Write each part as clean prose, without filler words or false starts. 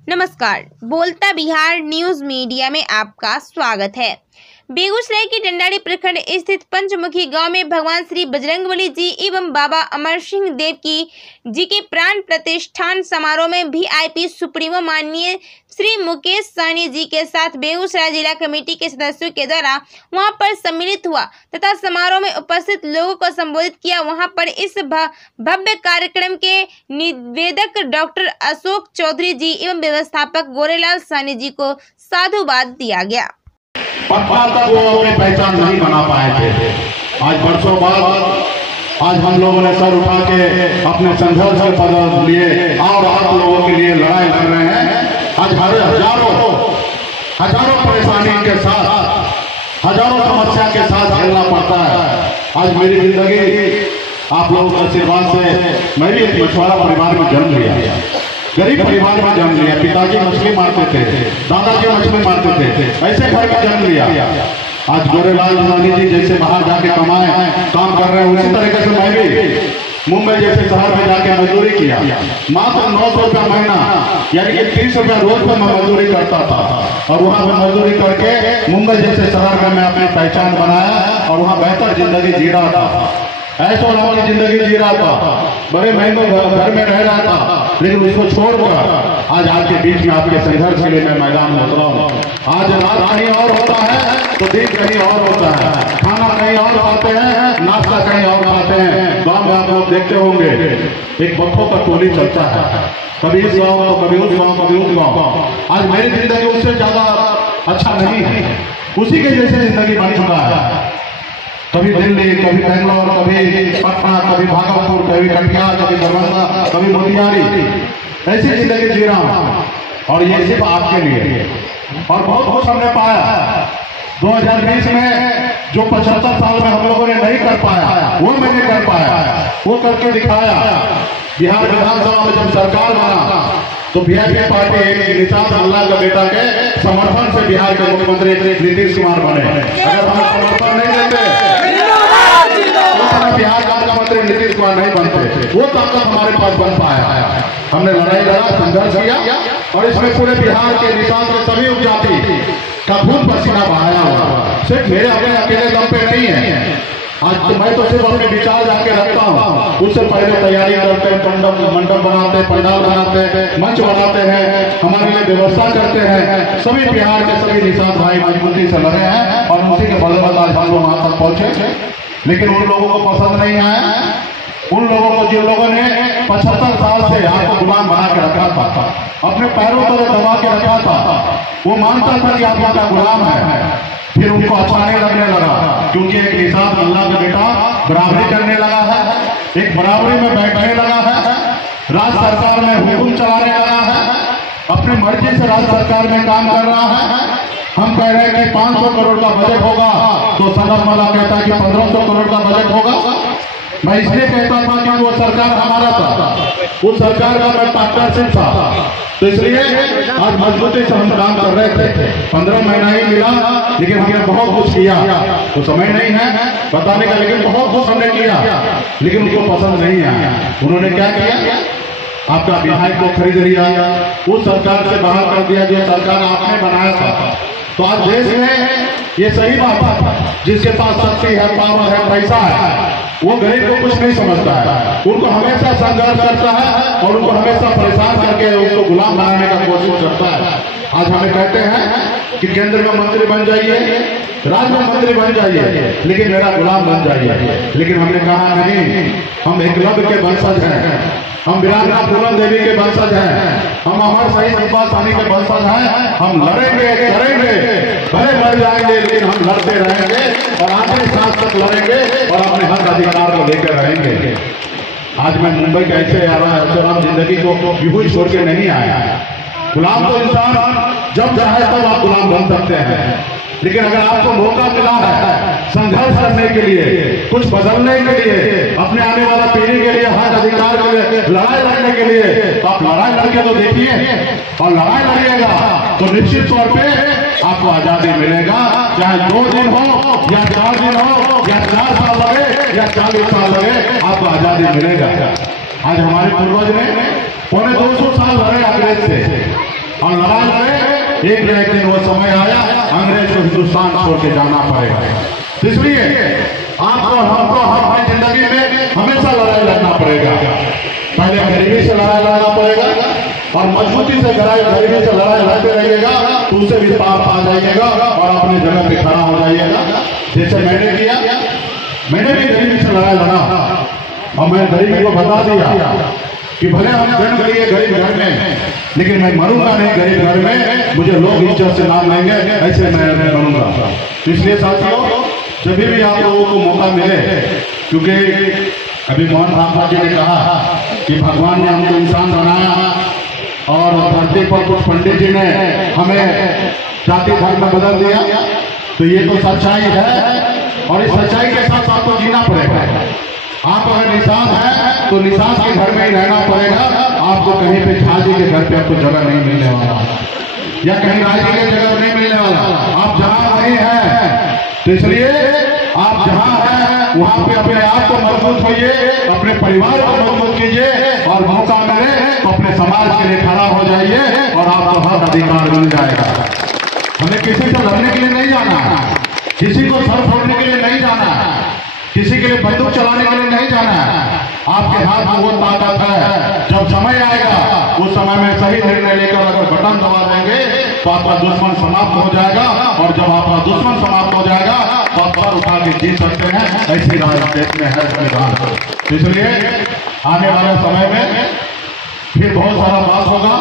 नमस्कार, बोलता Bihar news media में आपका स्वागत है। बेगूसराय के डंडारी प्रखंड स्थित पंचमुखी गांव में भगवान श्री बजरंगबली जी एवं बाबा अमर सिंह देव जी के प्राण प्रतिष्ठान समारोह में वीआईपी सुप्रीमो माननीय श्री मुकेश सहनी जी के साथ बेगूसराय जिला कमेटी के सदस्यों के द्वारा वहां पर सम्मिलित हुआ तथा समारोह में उपस्थित लोगों को संबोधित किया। वहां पर इस भव्य कार्यक्रम के निवेदक डॉक्टर अशोक चौधरी जी एवं व्यवस्थापक गोरेलाल सहनी जी को साधुवाद दिया गया। पटना तक वो अपनी पहचान नहीं बना पाए थे। आज वर्षों बाद आज हम लोगों ने सर उठा के अपने संघर्ष के पद लिए और आप लोगों के लिए लड़ाई लड़ रहे हैं। आज हजारों परेशानी के साथ, हजारों समस्या के साथ झेलना पड़ता है। आज मेरी जिंदगी आप लोगों के आशीर्वाद से मैं भी एक मछुआरा परिवार में जन्म लिया, गरीब परिवार में जन्म लिया। पिताजी मछली मारते थे, दादाजी मछली मारते थे, ऐसे घर में जन्म लिया। आज गोरेलाल सहनी जी जैसे बाहर जाके कमाए काम कर रहे हैं, उसी तरीके से मैं भी मुंबई जैसे शहर में जाके मजदूरी किया। मात्र 900 रुपया महीना यानी कि 30 रुपया रोज पर मैं मजदूरी करता था और वहाँ पे मजदूरी करके मुंबई जैसे शहर में मैं अपनी पहचान बनाया और वहाँ बेहतर जिंदगी जी रहा था। ऐशो आराम की जिंदगी जी रहा था, बड़े महंगे घर में रह रहा था, लेकिन उसको छोड़कर आज आपके बीच में आपके संघर्ष के लिए मैं मैदान में उतरा हूँ। आज रात कहीं और होता है तो दिन कहीं और होता है, खाना कहीं और खाते हैं, नाश्ता कहीं और खाते हैं। गाँव में आप लोग देखते होंगे एक बच्चों का टोली चलता है, कभी इस गाँव तो कभी उस गाँव, कभी उस गाँव। आज मेरी जिंदगी उससे ज्यादा अच्छा नहीं है, उसी के जैसे जिंदगी बन चुका है। कभी दिल्ली, कभी बेंगलोर, कभी पटना, कभी भागलपुर, कभी कटिहार, कभी दरभंगा, कभी मोतिहारी, ऐसी जिंदगी जी रहा हूँ। और ये सिर्फ आपके लिए। और बहुत कुछ हमने पाया 2020 में, जो 75 साल में हम लोगों ने नहीं कर पाया वो मैंने कर पाया, वो करके दिखाया। बिहार विधानसभा में जब सरकार बना तो वीआईपी पार्टी निषाद अल्लाह का बेटा के समर्थन से बिहार के मुख्यमंत्री नीतीश कुमार बने। अगर हम समर्थन नहीं देते तो बिहार का मुख्यमंत्री नीतीश कुमार नहीं बनते। वो ताकत हमारे पास बन पाया। हमने लड़ाई लड़ा, संघर्ष किया और इसमें पूरे बिहार के निषाद के सभी उपजाति का खून पसीना बहाया हुआ। सिर्फ मेरे अपने अकेले दम पे नहीं है। आज तो मैं तो सिर्फ अपने विचार जाके रखता हूँ, उससे पहले तैयारी करते हैं, मंडप बनाते हैं, पंडाल बनाते हैं, मंच बनाते हैं, हमारे लिए व्यवस्था करते हैं। सभी बिहार के सभी निषाद भाई मजबूती से लगे हैं और उसी के बदौलत आज हम लोग वहां तक पहुंचे। लेकिन उन लोगों को पसंद नहीं आया, उन लोगों को जिन लोगों ने 75 साल से आपको गुलाम बना के रखा था, अपने पैरों पर दबा के रखा था, वो मानता था कि आप का गुलाम है। फिर उनको अच्छा नहीं लगने लगा, क्योंकि एक निषाद अल्लाह का बेटा बराबरी करने लगा है, एक बराबरी में बैठने लगा है, राज्य सरकार में हुकुम चलाने लगा है, अपनी मर्जी से राज्य सरकार में काम कर रहा है। हम कह रहे हैं कि 500 करोड़ का बजट होगा तो सदर मला कहता है कि 1500 करोड़ का बजट होगा। मैं इसलिए कहता था कि वो सरकार हमारा था, उस सरकार का मैं पार्टनरशिप था, तो इसलिए आज मजबूती से हम काम कर रहे थे। 15 महीना ही मिला, लेकिन हमने बहुत कुछ किया। तो समय नहीं है बताने का, लेकिन बहुत कुछ हमने किया, लेकिन उनको पसंद नहीं आया। उन्होंने क्या किया, आपका बिहार को खरीद लिया, उस सरकार से बाहर कर दिया जो सरकार आपने बनाया था। तो आज देश में ये सही बात है, जिसके पास शक्ति है, पावर है, पैसा है, वो गरीब को कुछ नहीं समझता है, उनको हमेशा संघर्ष करता है और उनको हमेशा परेशान करके उसको गुलाम बनाने का कोशिश करता है। आज हमें कहते हैं कि केंद्र में मंत्री बन जाइए, राज्य में मंत्री बन जाइए, लेकिन मेरा गुलाम बन जाइए। लेकिन हमने कहा नहीं, हम एकलव्य के वंशज हैं, हम वीरांगना फूलन देवी के वंशज हैं, हम अमर शहीद अब्बास सानी के वंशज हैं। हम लड़ेंगे, करेंगे, भले मर जाएंगे, लेकिन हम लड़ते रहेंगे और आखिरी सांस तक लड़ेंगे और अपने हक अधिकार को लेकर रहेंगे। आज मैं मुंबई कैसे आ रहा है, आराम जिंदगी को यूं छोड़ के नहीं आया। गुलाम तो इंसान जब चाहे तब आप गुलाम बन सकते हैं, लेकिन अगर आपको मौका मिला है संघर्ष करने के लिए, कुछ बदलने के लिए, अपने आने वाला पीढ़ी के लिए, हक अधिकार के लिए लड़ाई लड़ने के लिए, तो आप लड़ाई लड़के तो देखिए। और लड़ाई लड़िएगा तो निश्चित तौर पे आपको आजादी मिलेगा, चाहे 2 दिन हो या 4 दिन हो या 4 साल लगे या 40 साल लगे, आपको आजादी मिलेगा। आज हमारे पूर्वज ने 250 साल लड़े अंग्रेज से, और लड़ाई लड़े, एक न एक दिन वो समय आया अंग्रेज को हिंदुस्तान छोड़ के जाना पड़ेगा। इसलिए आपको हमको हमारी जिंदगी में हमेशा लड़ाई लड़ना पड़ेगा। पहले गरीबी से लड़ाई लड़ना पड़ेगा और मजबूती से गरीबी से लड़ाई लड़ते रहिएगा तो उसे भी पार पा जाइएगा और अपने जगह पे खड़ा हो जाइएगा। जैसे मैंने किया, मैंने भी गरीबी से लड़ाई लड़ा और मैं गरीबी को बता दिया कि भले हम जन्म लिए गरीब घर में, लेकिन मैं मरूंगा नहीं गरीब घर में, मुझे लोग इज्जत से नाम लेंगे, ऐसे मैं बनूंगा। इसलिए साथियों, जब भी आप लोगों को मौका मिले, क्योंकि अभी मोहन भागवत जी ने कहा कि भगवान ने हमको इंसान बनाया और धरती पर कुछ पंडित जी ने हमें जाति धर्म में बदल दिया, तो ये तो सच्चाई है और इस सच्चाई के साथ आपको जीना पड़ेगा। आप अगर निषाद है तो निषाद के घर में ही रहना पड़ेगा। आपको कहीं पे झाजी के घर पे आपको जगह नहीं मिलने वाला या कहीं राजी के जगह नहीं मिलने वाला। आप जहाँ नहीं है, तो इसलिए आप जहाँ हैं वहाँ पे अपने आप को मजबूत कीजिए, अपने परिवार को मजबूत कीजिए और मौका मिले तो अपने समाज के लिए खड़ा हो जाइए और आपको हक अधिकार मिल जाएगा। हमें किसी से लड़ने के लिए नहीं जाना, किसी को सर फोड़ने के लिए नहीं जाना, किसी के लिए बंदूक चलाने के लिए नहीं जाना है। आपके हाथ में वो ताकत है, जब समय आएगा उस समय में सही निर्णय लेकर अगर बटन दबा देंगे तो आपका दुश्मन समाप्त हो जाएगा और जब आपका दुश्मन समाप्त हो जाएगा तो आप सर उठा के जीत सकते हैं। ऐसी राज देश में है संविधान। इसलिए आने वाले समय में फिर बहुत सारा बात होगा,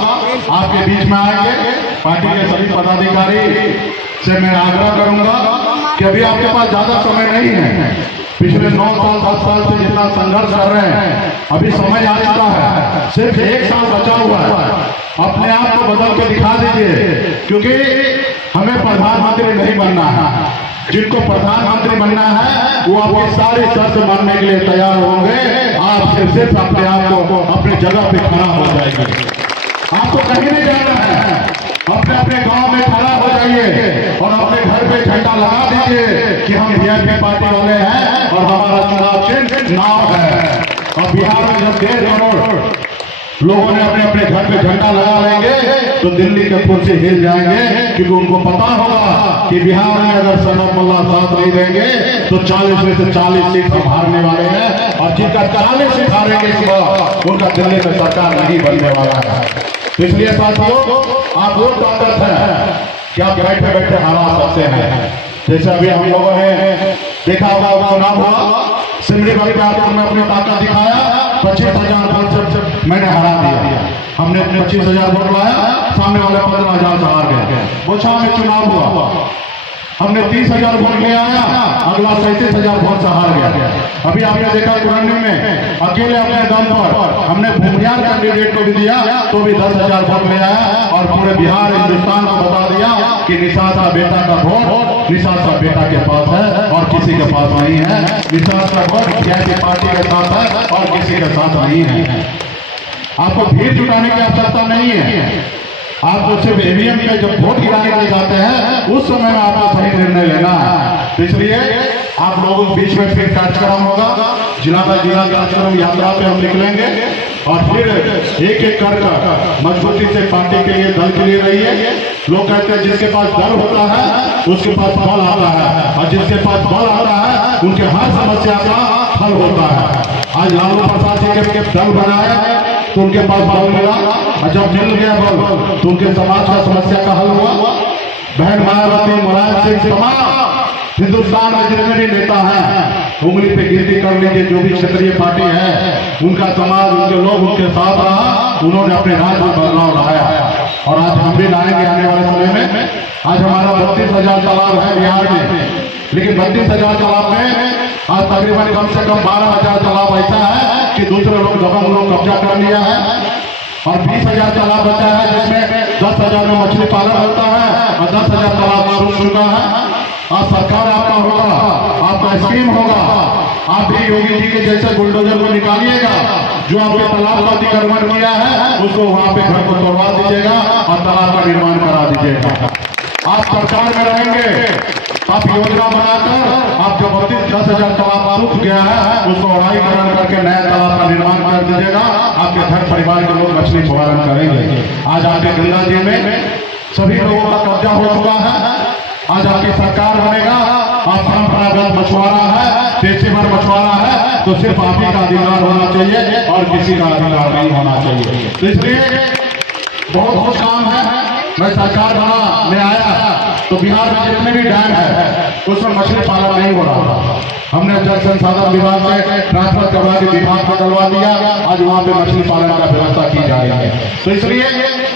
आपके बीच में आएंगे। पार्टी के सभी पदाधिकारी से मैं आग्रह करूंगा कि अभी आपके पास ज्यादा समय नहीं है। पिछले 9 साल 10 साल से जितना संघर्ष कर रहे हैं, अभी समय आ चुका है, सिर्फ 1 साल बचा हुआ है। अपने आप को बदल के दिखा दीजिए, क्योंकि हमें प्रधानमंत्री नहीं बनना है। जिनको प्रधानमंत्री बनना है वो आपकी सारी शर्त मानने के लिए तैयार होंगे। आप सिर्फ अपने आप को अपनी जगह पे खड़ा हो जाएंगे। आपको कहीं नहीं जाना है, अपने अपने गांव में खड़ा हो जाइए और अपने घर पे झंडा लगा दीजिए कि हम वीआईपी पार्टी वाले हैं और हमारा चुनाव चिन्ह नाव है। और बिहार में जब 1.5 करोड़ लोगों ने अपने अपने घर पे झंडा लगा लेंगे तो दिल्ली के कुर्सी हिल जाएंगे, क्योंकि उनको पता होगा कि बिहार में अगर सनत मुल्ला साथ नहीं देंगे तो 40 में से 40 सीट हम हारने वाले हैं और जिनका 40 सीट हारेंगे इस बार उनका दिल्ली में सरकार नहीं बनने वाला है। तो इसलिए साथियों, आप वो ताकत है कि आप बैठे बैठे हरा सकते हैं। जैसे अभी हम लोगों ने देखा होगा, चुनाव हुआ, सिमरी बख्तियारपुर में अपनी ताकत दिखाया, 25,000 वोट से मैंने हरा दिया। हमने 25,000 वोट लाया, सामने वाले 15,000 से हार गए। बोछा में चुनाव हुआ, हमने 30,000 वोट ले आया, अगला 37,000 वोट से हार गया। अभी आपने देखा कुरंडी में अकेले अपने दम पर हमने भूमियार कैंडिडेट को भी दिया तो भी 10,000 वोट ले आया और पूरे बिहार हिंदुस्तान को बता दिया कि निषाद का बेटा का वोट निषाद का बेटा के पास है और किसी के पास नहीं है। निषाद का वोट वीआईपी पार्टी के साथ है और किसी के साथ नहीं है। आपको भीड़ जुटाने की आवश्यकता नहीं है, आपको सिर्फ ईवीएम पे जब वोट गिराने के लिए जाते हैं उस समय में आपको सही निर्णय लेना है। तो इसलिए आप लोगों के बीच में फिर कार्यक्रम होगा, जिला का जिला कार्यक्रम यात्रा पे हम निकलेंगे और फिर एक एक कर मजबूती से पार्टी के लिए, दल के लिए रहिए। लोग कहते हैं जिसके पास दल होता है उसके पास बल आता है और जिसके पास बल आता है उनके हर समस्या का हल होता है। आज लालू प्रसाद जी के दल बनाया तो उनके पास बल मिला और जब मिल गया बल तो उनके समाज का समस्या का हल हुआ। बहन मायावती, मुलायम सिंह, तमाम हिंदुस्तान में जितने भी नेता हैं उंगली पे गिनती कर लीजिए, जो भी क्षेत्रीय पार्टी है उनका समाज, उनके लोग उनके साथ रहा, उन्होंने अपने राज्य में बदलाव लाया और आज हम भी लाएंगे आने वाले समय में। आज हमारा 32,000 तालाब है बिहार में, लेकिन 32,000 तालाब में आज तकरीबन कम से कम 12,000 तालाब ऐसा है कि दूसरे लोग दबंग लोग कब्जा कर लिया है और 20,000 तालाब बचा है जिसमें 10,000 में मछली पालन होता है और 10,000 तालाब सूख चुका है। आज सरकार आपका होगा, आपका स्कीम होगा, आप भी योगी जी के जैसे बुलडोजर को निकालिएगा, जो आपके तालाब का अतिक्रमण किया है उसको वहां पे घर को तोड़वा दीजिएगा और तालाब का निर्माण करा दीजिएगा। आप सरकार में रहेंगे आप योजना बनाकर आप जो 10,000 तालाब सूख गया है उसको अढ़ाईकरण करके नया तालाब का निर्माण कर दीजिएगा। आपके घर परिवार के लोग मछली पालन करेंगे। आज आपके गंगा जी में सभी लोगों का कब्जा हो चुका है। आज आपकी सरकार बनेगा, आप परंपरागत मछुआरा है, पेशेवर मछुआरा है, तो सिर्फ आप ही का अधिकार होना चाहिए और किसी का अधिकार नहीं होना चाहिए। तो इसलिए बहुत कुछ काम है। मैं सरकार बना में आया तो बिहार में जितने भी डैम है उसमें मछली पालन नहीं हो रहा था। हमने जल संसाधन विभाग से ट्रांसफर करवा के विभाग को डलवा दिया। आज वहाँ पे मछली पालन का व्यवस्था की जा रही है। तो इसलिए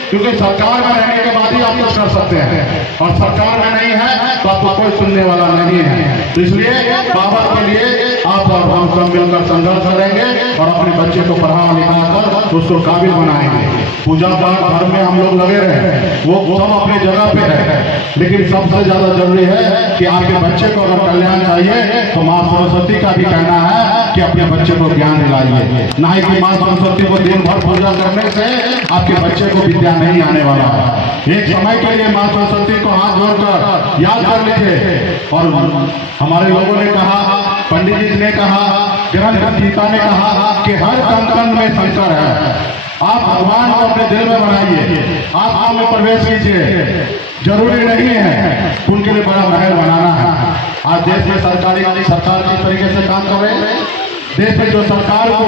क्योंकि सरकार में रहने के बाद ही आप कुछ कर सकते हैं और सरकार में नहीं है तो आपको कोई सुनने वाला नहीं है। तो इसलिए बाबा के लिए आप और हम सब मिलकर संघर्ष करेंगे और अपने बच्चे को पढ़ा लिखा कर उसको काबिल बनाएंगे। पूजा पाठ घर में हम लोग लगे रहे, वो सब अपनी जगह पे है, लेकिन सबसे ज्यादा जरूरी है कि आपके बच्चे को अगर कल्याण चाहिए तो माँ सरस्वती का भी कहना है कि अपने बच्चे को ज्ञान दिलाइए। ना ही कि माँ सरस्वती को दिन भर पूजा करने से आपके बच्चे को विद्या नहीं आने वाला है। एक समय के लिए माँ सरस्वती को हाथ जोड़कर याद कर लीजिए। और हमारे लोगों ने कहा, पंडित जी ने कहा, ग्रंथ गीता ने कहा कि हर कण में शंकर है। आप भगवान को अपने दिल में बनाइए, आत्मा में प्रवेश कीजिए। जरूरी नहीं है उनके लिए बड़ा महल बनाना है। आज देश में सरकार किस तरीके से काम कर रहे हैं। देश में जो सरकार को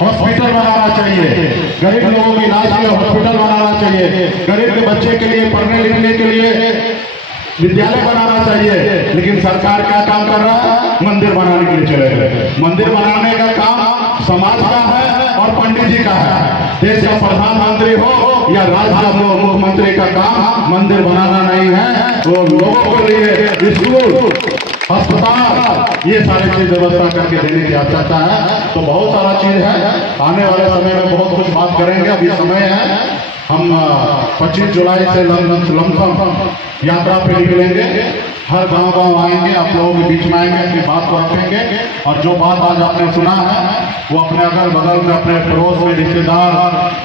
हॉस्पिटल बनाना चाहिए, गरीब लोगों के इलाज के लिए हॉस्पिटल बनाना चाहिए, गरीब के बच्चे के लिए पढ़ने लिखने के लिए विद्यालय बनाना चाहिए, लेकिन सरकार क्या काम कर रहा है? मंदिर बनाने के लिए चले गए। मंदिर बनाने का काम समाज का है और पंडित जी का है। देश का प्रधानमंत्री हो या राज्य का मुख्यमंत्री का काम मंदिर बनाना नहीं है। तो लोगों के लिए स्कूल, अस्पताल, ये सारी चीज व्यवस्था करके देने की आवश्यकता है। तो बहुत सारा चीज है, आने वाले समय में बहुत कुछ बात करेंगे। अभी समय है, हम 25 जुलाई से लमसम यात्रा पे निकलेंगे। हर गांव आएंगे, आप लोगों के बीच में आएंगे, अपनी बात को रखेंगे और जो बात आज आपने सुना है वो अपने अगल बगल में, अपने पड़ोस में, रिश्तेदार,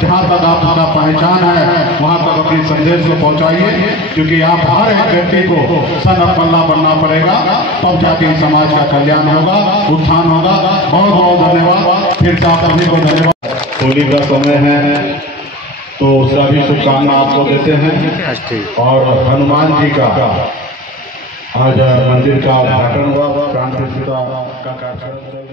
जहां तक आपका पहचान है वहां तक अपनी संदेश को पहुंचाइए। क्योंकि आप हर एक व्यक्ति को सनक पल्ला बनना पड़ेगा, तब जाके समाज का कल्याण होगा, उत्थान होगा। बहुत बहुत धन्यवाद, फिर से आप सभी को धन्यवाद। होली का समय है तो सभी शुभकामना आपको देते हैं। और हनुमान जी का आज मंदिर का उद्घाटन हुआ, प्राण प्रतिष्ठा का कार्यक्रम